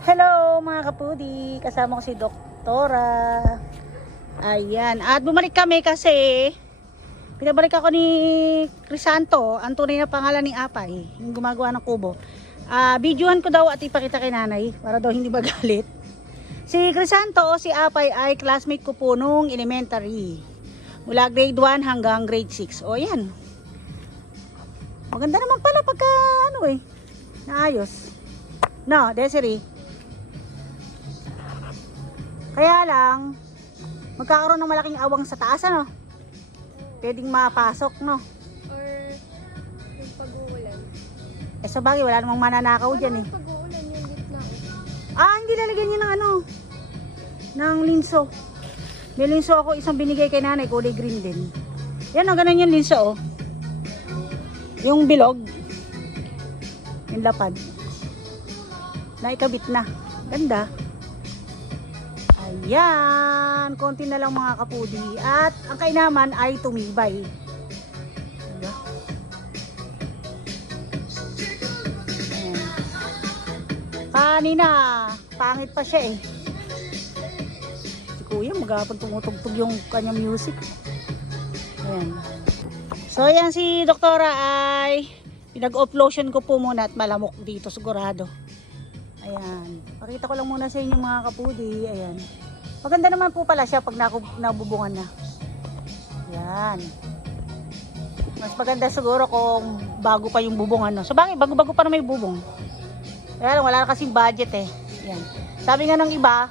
Hello mga kapudi, kasama ko si Doktora. Ayan, at bumalik kami kasi pinabalik ako ni Crisanto, ang tunay na pangalan ni Apay, yung gumagawa ng kubo. Videohan ko daw at ipakita kay nanay para daw hindi magalit. Si Crisanto o si Apay ay classmate ko po nung elementary. Mula grade 1 hanggang grade 6. O yan. Maganda naman pala pagka naayos. No, Desiree. Kaya lang, magkakaroon ng malaking awang sa taas, ano? Pwedeng mapasok, no? Or yung pag-uulan. Eh, sa bagay, wala namang mananakaw dyan, eh. Pag-uulan yung gitna. Hindi lalagyan niya ng ng linso. May linso ako, isang binigay kay nanay, kulay green din. Yan, ganun yung linso, oh. Yung bilog. Yung lapad. Naikabit na. Ganda. Ayan, konti na lang mga kapudi. At ang kainaman ay tumibay. Diba? Ayan. Kanina, pangit pa siya eh. Si kuya magapang tumutugtog yung kanyang music. Ayan. So ayan, si Doktora ay pinag-uplotion ko po muna at malamok dito sigurado. Ayan. Pakita ko lang muna sa inyo mga kapudi. Ayan. Maganda naman po pala siya pag nabubungan na. Ayan. Mas maganda siguro kung bago pa yung bubungan. No? So bakit? Bago-bago pa na may bubong. Kaya lang, wala na kasing budget eh. Ayan. Sabi nga ng iba,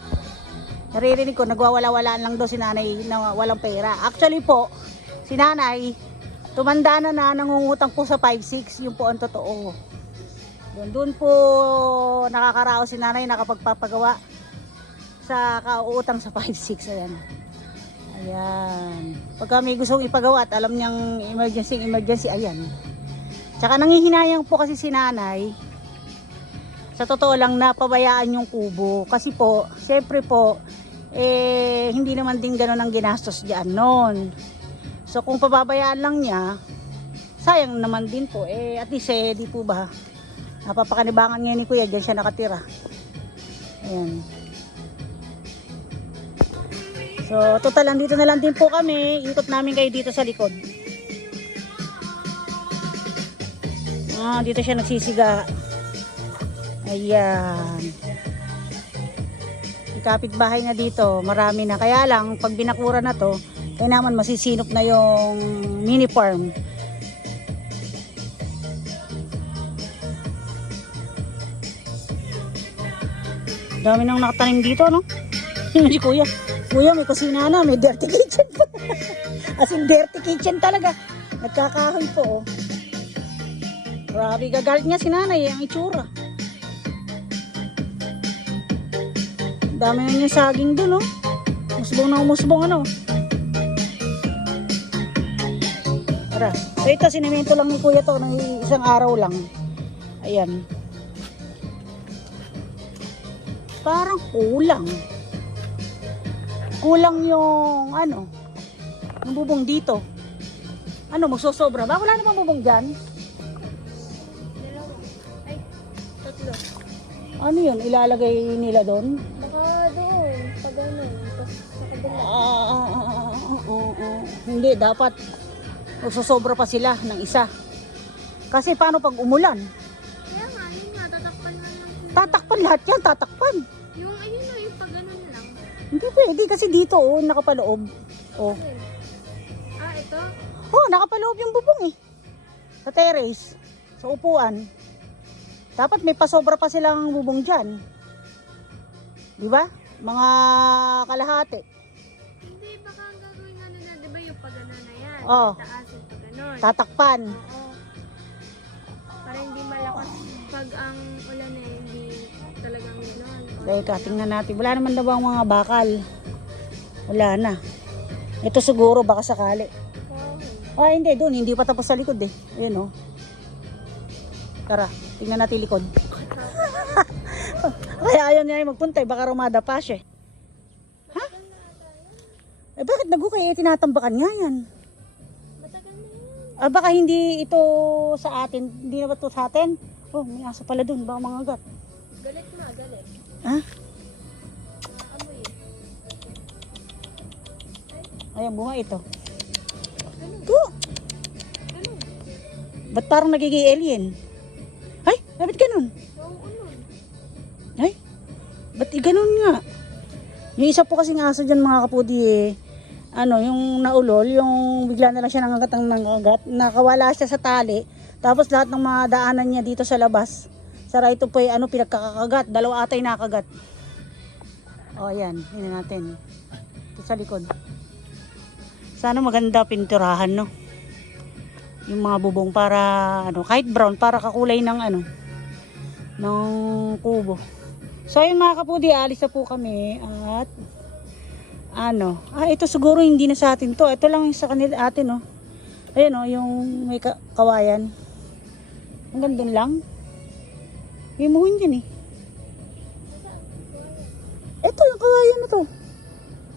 naririnig ko, nagwawala-walaan lang daw si nanay na walang pera. Actually po, si nanay, tumanda na nangungutang po sa 5-6. Yung po ang totoo. Doon po nakakaraos si nanay nakapagpapagawa sa kauutang sa 5-6. Ayan. Ayan. Pagka may gustong ipagawa at alam niyang emergency, ayan. Tsaka nangihinayang po kasi si nanay. Sa totoo lang napabayaan yung kubo. Kasi po, syempre po, hindi naman din gano'n ang ginastos diyan noon. So kung pababayaan lang niya, sayang naman din po. At least di po ba? Napapakanibangan ngayon ni kuya, dyan siya nakatira. Ayan. So total lang dito na lang din po kami. Ikot namin kayo dito sa likod. Dito siya nagsisiga. Ayan. Yung kapitbahay na dito, marami na. Kaya lang, pag binakura na to, kaya naman masisinop na yung mini farm. Dami nang nakatanim dito, no? Yun si kuya. Kuya, may kusina na, may dirty kitchen pa. As in, dirty kitchen talaga. Nagkakahoy po, oh. Grabe, gagalit niya si nanay, ang itsura. Dami na niya saging dun, oh. Umusbong na umusbong, ano. Tara. So, ito, sinimento lang ni kuya to, ng isang araw lang. Ayan. Parang kulang. Kulang yung yung bubong dito. Magsosobra ba? Wala namang bubong dyan. Ay, tatlo. Ano yun? Ilalagay nila doon? Baka doon. Pag ganun. Tapos sa kabila. Hindi, dapat magsosobra pa sila ng isa. Kasi paano pag umulan? Kaya nga, yun nga. Tatakpan lang lang. Tatakpan lahat yan, tatakpan. Yung ayun o, yung pag ganun lang. Hindi pwede kasi dito, nakapaloob. Oh. Ito? Nakapaloob yung bubong eh. Sa terrace, sa upuan. Dapat may pasobra pa silang bubong dyan. Di ba? Mga kalahati. Hindi, baka ang gagawin nga nila, di ba yung pag ganun na yan? Oh. Taas yung pag ganun. Tatakpan. Oo. Para hindi malakas pag ang ulan na hindi talagang gano'n. Teka, tingnan natin. Wala naman daw ang mga bakal. Wala na. Ito siguro baka sakali. Hindi. Doon. Hindi pa tapos sa likod eh. Ayun oh. Tara, tingnan natin likod. Kaya ayaw niya magpunta. Baka rumada pa siya. Ha? Bakit nagukay? Tinatambakan nga yan. Matagal na yun. Baka hindi ito sa atin. Hindi na ba ito sa atin? Oh, may aso pala dun. Baka mga gat. Galit ma, galit. Ha? Amoy. Ayan, bunga ito. Ano? Ito. Ano? Ba't parang nagiging alien? Ay, bakit ganun? Nauunod. Ay, ba't ganun nga? Yung isa po kasing aso dyan mga kapudi eh, ano, yung naulol, yung bigla na lang siya nangagat ng nangagat, nakawala siya sa tali, tapos lahat ng mga daanan niya dito sa labas, sa right po ay ano, pinagkakagat, dalawa atay nakagat. O ayan, yun natin. Ito sa likod. Sana maganda pinturahan, no? Yung mga bubong para, ano, kahit brown, para kakulay ng ano, ng kubo. So ayun mga kapudi, alis na po kami at ano, ito siguro hindi na sa atin to. Ito lang yung sa kanila atin, no. Ayun, no, yung may kawayan. Hanggang dun lang. Imuhin yan eh. Ito, yung kawayan na to.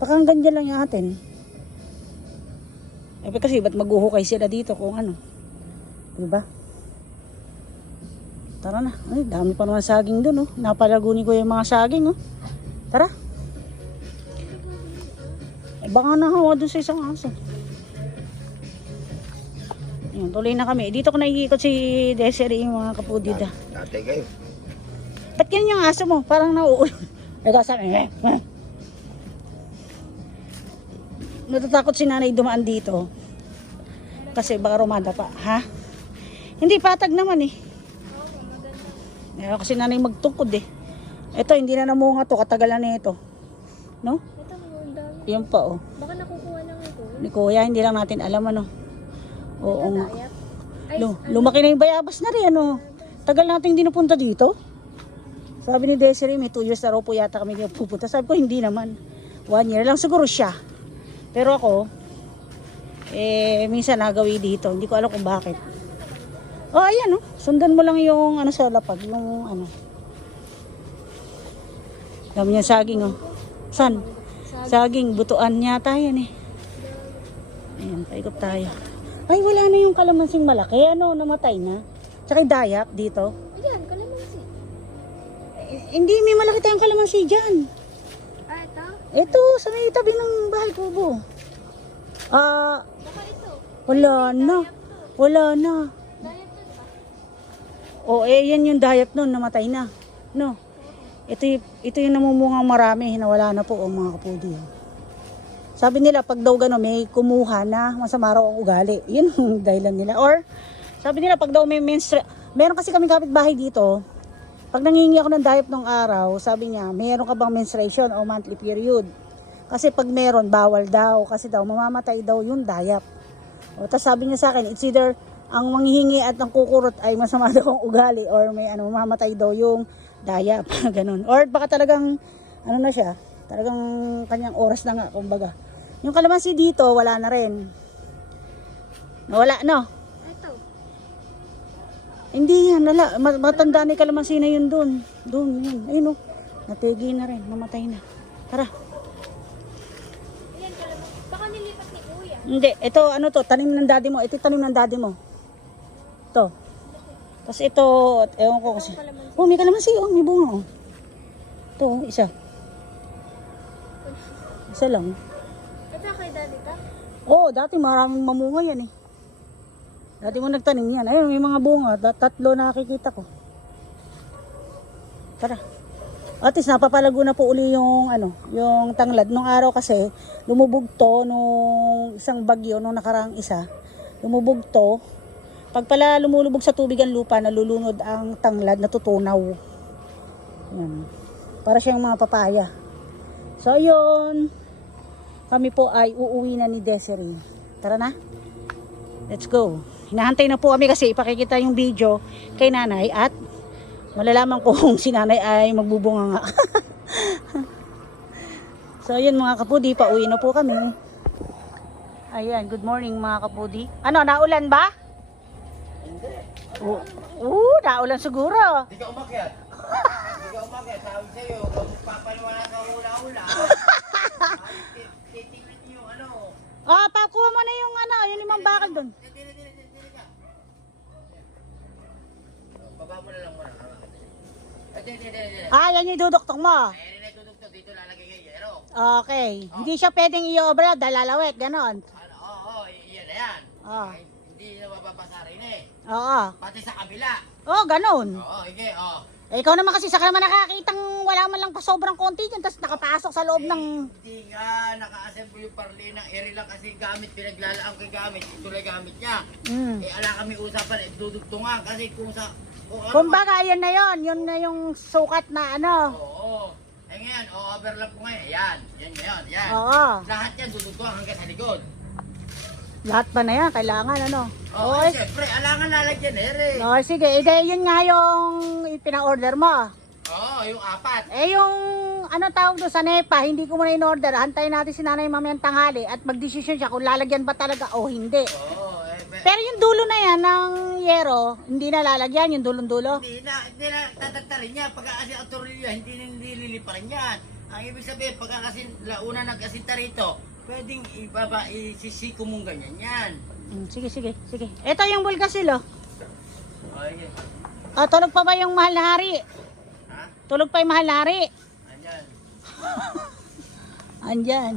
Baka hanggang dyan lang yung atin. Eh kasi ba't maghuhukay sila dito kung ano. Diba? Tara na. Ay, dami pa naman saging dun, oh. Napalagunin ko yung mga saging, oh. Tara. Eh, baka nahawa dun sa isang aso. Yan, tuloy na kami. Dito ko nakikikot si Desiree, yung mga kapudida. Tatay kayo. Ba't ganyan yung aso mo? Parang nauulo. Ay, sabi, natatakot si nanay dumaan dito. Kasi baka rumada pa. Ha? Hindi, patag naman eh. Ayaw kasi nanay magtungkod eh. Ito, hindi na namunga to. Katagalan na ito. No? Ito, ang dami. Yan pa, oh. Baka nakukuha lang ito. Ni Kuya, hindi lang natin alam, ano. Oo nga. Dayap. Ay, Lumaki na yung bayabas na rin, ano. Tagal natin hindi napunta dito. Sabi ni Desiree, may 2 years na raw po yata kami hindi pupunta. Sabi ko, hindi naman. 1 year lang siguro siya. Pero ako, minsan nagawi dito. Hindi ko alam kung bakit. Oh, ayan, oh. Sundan mo lang yung ano sa lapag, yung ano. Dami niya saging, oh. San? Saging, butuan yata yan eh. Ayan, paikot tayo. Ay, wala na yung kalamansing malaki. Ano, namatay na. Tsaka yung dayak dito. ayan, kalamansi. Hindi, may malaki tayong kalamansi dyan. Ito? Ito, sa may tabi ng bahay kubo. Baka ito. Wala na. Wala na. Dayap to pa. O, yan yung dayap nun, namatay na. No. Ito yung namumungang marami, nawala na po ang mga kapudi. Sabi nila, pag daw gano'n, may kumuha na masama raw ang ugali. Yun ang dahilan nila. Or, sabi nila, pag daw may meron kasi kami kapitbahay dito, pag nangingi ako ng diet ng araw, sabi niya, meron ka bang menstruation o monthly period? Kasi pag meron, bawal daw. Kasi daw, mamamatay daw yung diet. O, tapos sabi niya sa akin, it's either ang manghihingi at ang kukurot ay masama daw ang ugali or may ano, mamamatay daw yung diet. Ganun. Or baka talagang, ano na siya, talagang kanyang oras na nga, kumbaga. Yung kalamansi dito, wala na rin. Wala, no? Ito. Hindi yan, wala. Matanda na yung kalamansi na yun dun. Dun, yun. Ayun, oh. Natigi na rin, namatay na. Tara. Ayan, kalamansi. Baka nilipat ni Kuya. Hindi, ito, ano to, tanim ng daddy mo. Ito tanim ng daddy mo. Ito. Tapos ito, ewan ko kasi. Oh, may kalamansi, oh, may bunga, oh. Ito, isa. Isa lang. Ito kay Daddy ta? Oo, dati maraming mamunga yan eh. Dati mo nagtanim yan. Ayun, may mga bunga. Tatlo nakikita ko. Tara. At least napapalago na po uli yung, ano, yung tanglad. Nung araw kasi, lumubog to nung isang bagyo, nung nakaraang isa. Lumubog to. Pag pala lumulubog sa tubig ang lupa, nalulunod ang tanglad, natutunaw. Yan. Para siyang mga papaya. So, yun. Kami po ay uuwi na ni Desiree. Tara na. Let's go. Hinahantay na po kami kasi ipakikita yung video kay nanay at malalaman ko kung si nanay ay magbubunga nga. So, yun mga kapudi, pauwi na po kami. Ayan, good morning mga kapudi. Ano, naulan ba? Hindi. Naulan siguro. Hindi ka umakyat. Hindi ka umakyat. Sabi sa'yo, kung papaliwala ka hula-hula. Titingnan niyo yung ano. Pakuha mo na yung ano, yung 5 bakal doon. Dili ka. Baba mo na lang muna. Dili. niya iduduktong mo. Ere na tutugtog dito lalagay kay Yero. Okay. Hindi siya pwedeng i-overload dahil lalawit, ganon. Ano, oo, iyan na yan. Oo. Ay, hindi na mababasa rin eh. Oo. Pati sa kabila. Oo, ganon. Oo, sige, oo. Eh, ikaw naman kasi saka naman nakakitang wala man lang pa sobrang konti dyan, tapos nakapasok sa loob ng... Hindi nga, naka-assemble yung parli ng ere lang kasi gamit, pinaglalaan ko yung gamit. Ito lang gamit niya. Eh, ala kami usapan, dudugtungan kasi kung sa... Kung ano, Kumbaga, yan na yun na yung sukat na ano. oo. Eh ngayon, overlap ko ngayon. Yan, yan ngayon, yan. Oo. Lahat yan dudugtungan hanggang sa likod. Lahat ba na yan? Kailangan ano? Oo, ay, siyempre, alangan lalagyan ere. Oh, sige. Eh, yun nga yung pina-order mo. Oo, yung 4. Eh, yung ano tawag doon sa NEPA, hindi ko muna in-order. Hantayin natin si nanay mamayang tanghali at magdesisyon siya kung lalagyan ba talaga o hindi. Oo, Pero yung dulo na yan ng yero, hindi na lalagyan yung dulong-dulo. hindi na tatagtarin niya. Pagka kasi autorilya, hindi na nililiparan yan. Ang ibig sabihin, pagka kasi launa nag-asinta rito, pwedeng isisiko mong ganyan yan. Sige. Ito yung bulkasil, oh. Okay. Oh, tulog pa ba yung mahal na hari? Ha? Tulog pa yung mahal na hari? Andyan. Andyan.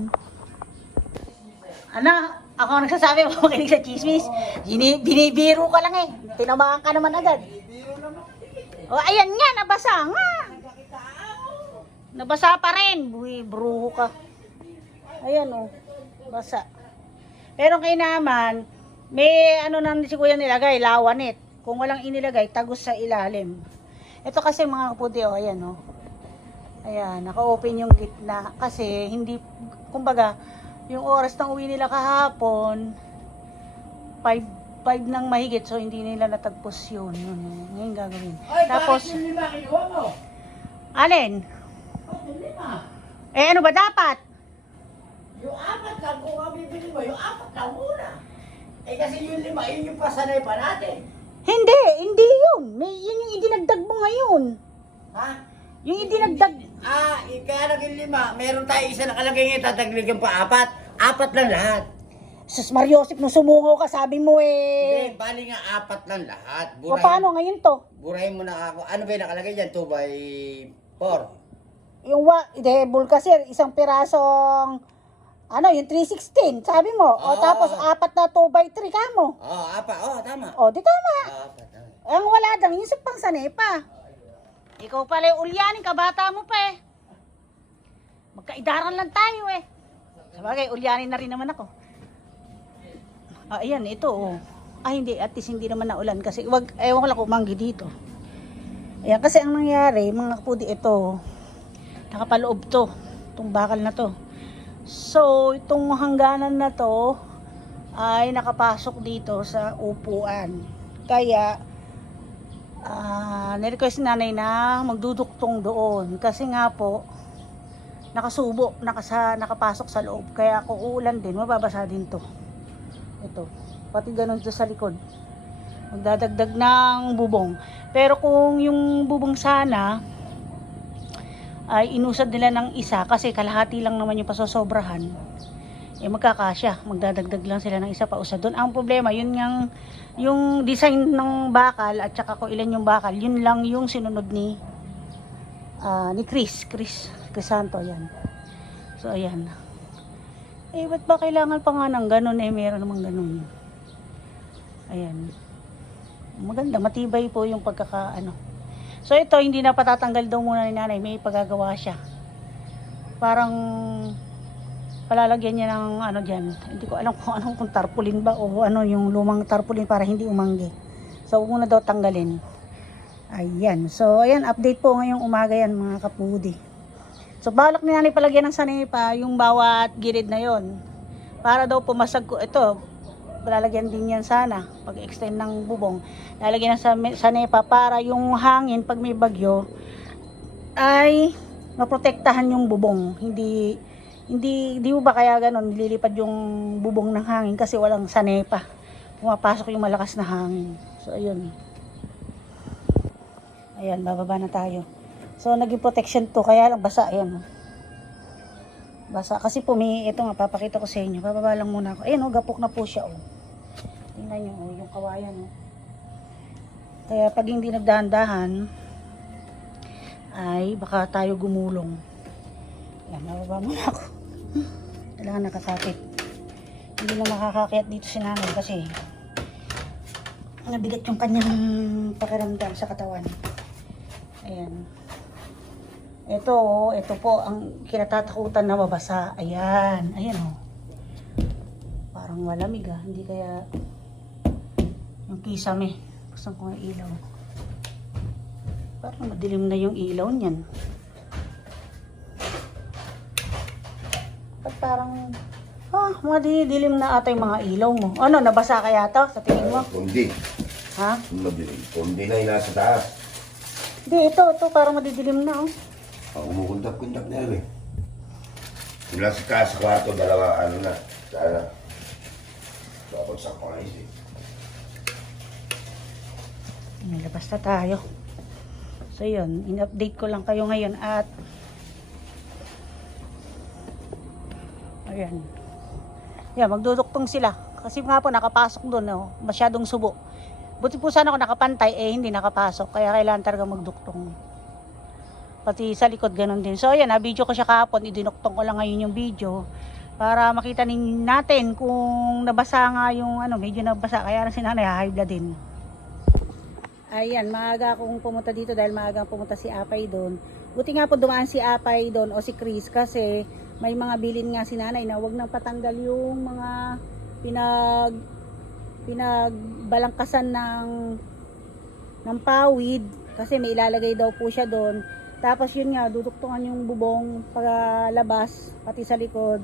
Ano? Ako ang nagsasabi mo makinig sa chismis. Binibiro ka lang eh. Tinamaan ka naman agad. Oh, ayan nga, nabasa nga. Nabasa pa rin. Buwi, bruho ka. Ayan oh, basa. Pero kaya naman, may ano nang si kuya nilagay, lawanit. Kung walang inilagay, tagos sa ilalim. Ito kasi mga kaputi, oh, ayan oh. Ayan, naka-open yung gitna. Kasi hindi, kumbaga, yung oras ng uwi nila kahapon, 5 nang mahigit, so hindi nila natagpos yun. Ngayon gagawin. Tapos, bakit yung 5 kinuha mo? alin? Yung 5. Eh ano ba dapat? Yung 4 lang, kung ang bibili mo, yung 4 lang muna. Eh kasi yung 5, yun yung pasanay pa natin. Hindi yun. Yun yung idinagdag mo ngayon. Ha? Yung idinagdag. Kaya naging 5. Meron tayo isa nakalagay ngayon, tatagligyan pa 4. 4 lang lahat. Sus Mariosip, nung sumungaw ka, sabi mo eh. Hindi, bali nga 4 lang lahat. O paano ngayon to? Burahin mo na ako. Ano ba yung nakalagay dyan? 2x4. Yung bulkasir, isang pirasong, ano, yung 316, sabi mo. O Oo. tapos 4 na 2x3 ka mo. Oo, 4. Oo, tama. O, di tama. 4. Ang wala dang, yung sa pangsanepa. Ikaw pala yung ulyanin, kabata mo pa eh. Magkaidaran lang tayo eh. Sabagay, ulyanin na rin naman ako. Ayan, ito oh. Hindi, at least hindi naman naulan kasi ewan ko lang kung manggi dito. Ayan, kasi ang nangyari, mga kapudi, ito, nakapaloob to, itong bakal na to. So, itong hangganan na to, ay nakapasok dito sa upuan. Kaya, nirequest ni nanay na magduduktong doon. Kasi nga po, nakasubo, nakapasok sa loob. Kaya kung uulan din, mababasa din to. Ito, pati ganun to sa likod. Magdadagdag ng bubong. Pero kung yung bubong sana ay inusad nila ng isa kasi kalahati lang naman yung pasosobrahan, eh magkakasya. Magdadagdag lang sila ng isa pa usad doon. Ang problema, yun yung design ng bakal at saka kung ilan yung bakal, yun lang yung sinunod ni Chris Santo, yan. So ayan. Eh, ba't ba kailangan pa nga ng ganun? Eh, meron namang ganun. Ayan. Maganda, matibay po yung pagkakaano. So, ito, hindi na patatanggal daw muna ni nanay. May pagagawa siya. Parang, palalagyan niya ng ano dyan. Hindi ko alam kung tarpaulin ba o ano yung lumang tarpaulin para hindi umanggi. So, huwag muna daw tanggalin. Ayan. So, ayan, update po ngayong umaga yan, mga kapudi. So, balak ni nanay palagyan ng sanepa yung bawat gilid na yon. Para daw pumasag ko. Ito, lalagyan din yan sana. Pag-extend ng bubong. Lalagyan ng sanepa para yung hangin, pag may bagyo, ay maprotektahan yung bubong. Hindi mo ba kaya ganon, nililipad yung bubong ng hangin kasi walang sanepa. Pumapasok yung malakas na hangin. So, ayun. Ayan, bababa na tayo. So, naging protection to. Kaya lang basa. Ayan. Basa. Kasi po, ito nga, papakita ko sa inyo. Bababa lang muna ako. Ayan, gapok na po siya. Tingnan nyo, yung kawayan. Kaya, pag hindi nagdahan-dahan, ay baka tayo gumulong. Yan, nababa muna ako. Kailangan nakakakit. Hindi na makakakit dito si nanay kasi nabigat yung kanyang pakiramdam sa katawan. Ayan. Ito po ang kinatatakutan na mabasa. Ayan, ayan oh. Parang malamig ah, hindi kaya yung kisame. Buksan ko ang ilaw. Parang madilim na yung ilaw niyan. At parang madidilim na ata yung mga ilaw mo. Ano, nabasa kaya to sa tingin mo? Hindi. Ha? Hindi na yung nasa taas. Hindi, ito parang madidilim na oh. Umukundak-kundak na yun eh. Sila sa kwarto, dalawa, ano na. Sana. Babagsak ko nga isip. Nilabas na tayo. So yun, in-update ko lang kayo ngayon at ayan. Yan, magduduktong sila. Kasi nga po nakapasok doon, oh, masyadong subo. Buti po sana ako nakapantay, hindi nakapasok. Kaya kailangan talaga magduktong. Pati sa likod ganun din. So ayan, video ko siya kahapon, idinuktong ko lang ngayon yung video para makita natin kung nabasa nga yung medyo nabasa. Kaya si nanay high blood din. Ayan, maaga akong pumunta dito dahil maaga pumunta si Apay doon. Buti nga po dumaan si Apay doon o si Chris kasi may mga bilin nga si nanay na wag nang patanggal yung mga pinagbalangkasan ng pawid kasi may ilalagay daw po siya doon. Tapos yun nga, duduktungan yung bubong palabas, pati sa likod.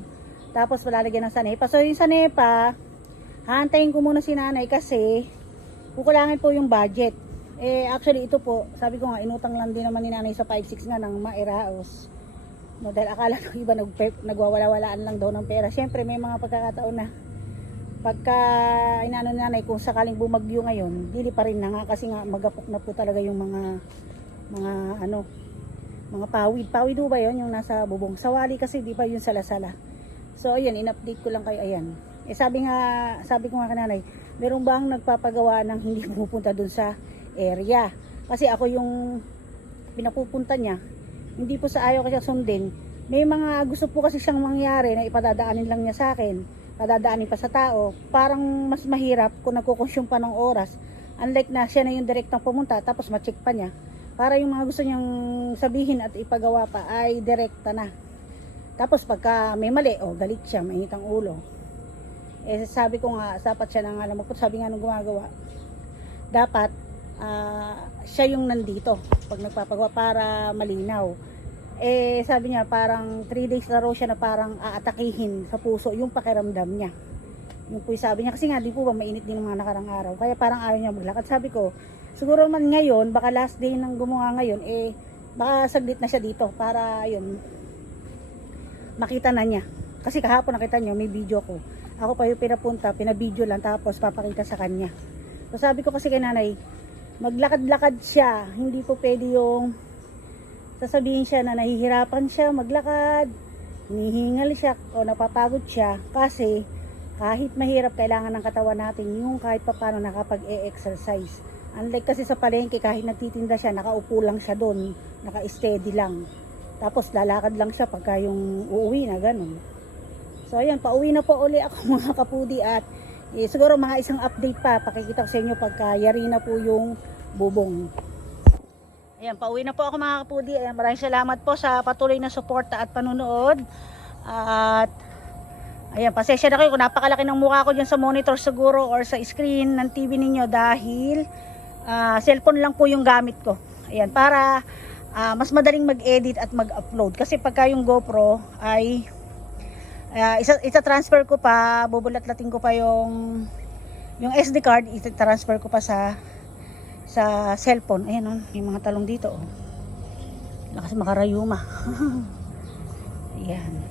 Tapos palalagyan ng sanepa. So yung sanepa, haantayin ko muna si nanay kasi kukulangin po yung budget. Actually ito po, sabi ko nga, inutang lang din naman ni nanay sa 5-6 nga ng mairaos. No, dahil akala ng iba nagwawala-walaan lang daw ng pera. Siyempre may mga pagkakataon na pagka inano ni nanay kung sakaling bumagyo ngayon, dili pa rin na nga kasi nga magapok na po talaga yung mga pawid ho ba yun yung nasa bubong sawali kasi di pa yun sala-sala. So ayun, in-update ko lang kayo. Ayan, sabi ko nga kananay, meron bang nagpapagawa ng hindi pupunta dun sa area kasi ako yung pinapupunta niya, hindi po sa ayaw kasi sundin. May mga gusto po kasi siyang mangyari na ipadadaanin lang niya sa akin, padadaanin pa sa tao. Parang mas mahirap kung nagkukonsume pa ng oras, unlike na siya na yung direktang pumunta tapos ma-check pa niya. Para yung mga gusto niyang sabihin at ipagawa pa ay direkta na. Tapos pagka may mali, galit siya, mainit ang ulo. Sabi ko nga, dapat siya nang alam ko, sabi nga nung gumagawa, dapat siya yung nandito pag nagpapagawa para malinaw. Sabi niya parang 3 days na raw siya na parang aatakihin sa puso yung pakiramdam niya. Yung po sabi niya, kasi nga di po ba mainit din ng mga nakarang araw. Kaya parang ayaw niya maglakad. Sabi ko, siguro man ngayon, baka last day ng gumawa ngayon, baka saglit na siya dito para yun, makita na niya. Kasi kahapon nakita niyo, may video ko. Ako pa yung pinapunta, pinabideo lang tapos papakita sa kanya. So sabi ko kasi kay nanay, maglakad-lakad siya. Hindi po pwede yung sasabihin siya na nahihirapan siya maglakad, hinihingal siya o napapagod siya kasi kahit mahirap, kailangan ng katawan natin yung kahit pa paano nakapag-e-exercise. Unlike kasi sa palengke, kahit nagtitinda siya, nakaupo lang siya doon, naka-steady lang. Tapos lalakad lang siya pagka yung uuwi na, ganun. So ayan, pauwi na po uli ako mga kapudi at siguro mga isang update pa, pakikita ko sa inyo pagka yari na po yung bubong. Ayan, pauwi na po ako mga kapudi. Ayan, maraming salamat po sa patuloy na suporta at panunood. At ayan, pasensya na kayo kung napakalaki ng mukha ko dyan sa monitor siguro or sa screen ng TV ninyo dahil cellphone lang po yung gamit ko. Ayan, para mas madaling mag-edit at mag-upload. Kasi pagka yung GoPro ay isa-transfer ko pa, bubulat-latin ko pa yung SD card, isa-transfer ko pa sa cellphone. Ayan o, may mga talong dito. Lakas makarayuma. Ayan.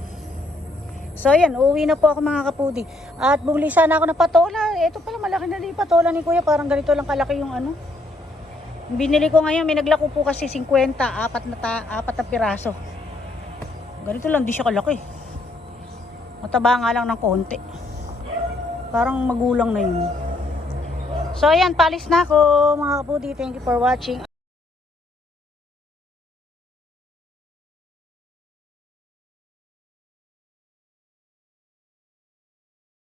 So ayan, uuwi na po ako mga kapudi. At bumili sana ako ng patola. Ito pala, malaki na din patola ni kuya. Parang ganito lang kalaki yung binili ko ngayon, may naglako po kasi 50, apat na piraso. Ganito lang, di siya kalaki. Mataba nga lang ng konti. Parang magulang na yun. So ayan, palis na ako mga kapudi. Thank you for watching.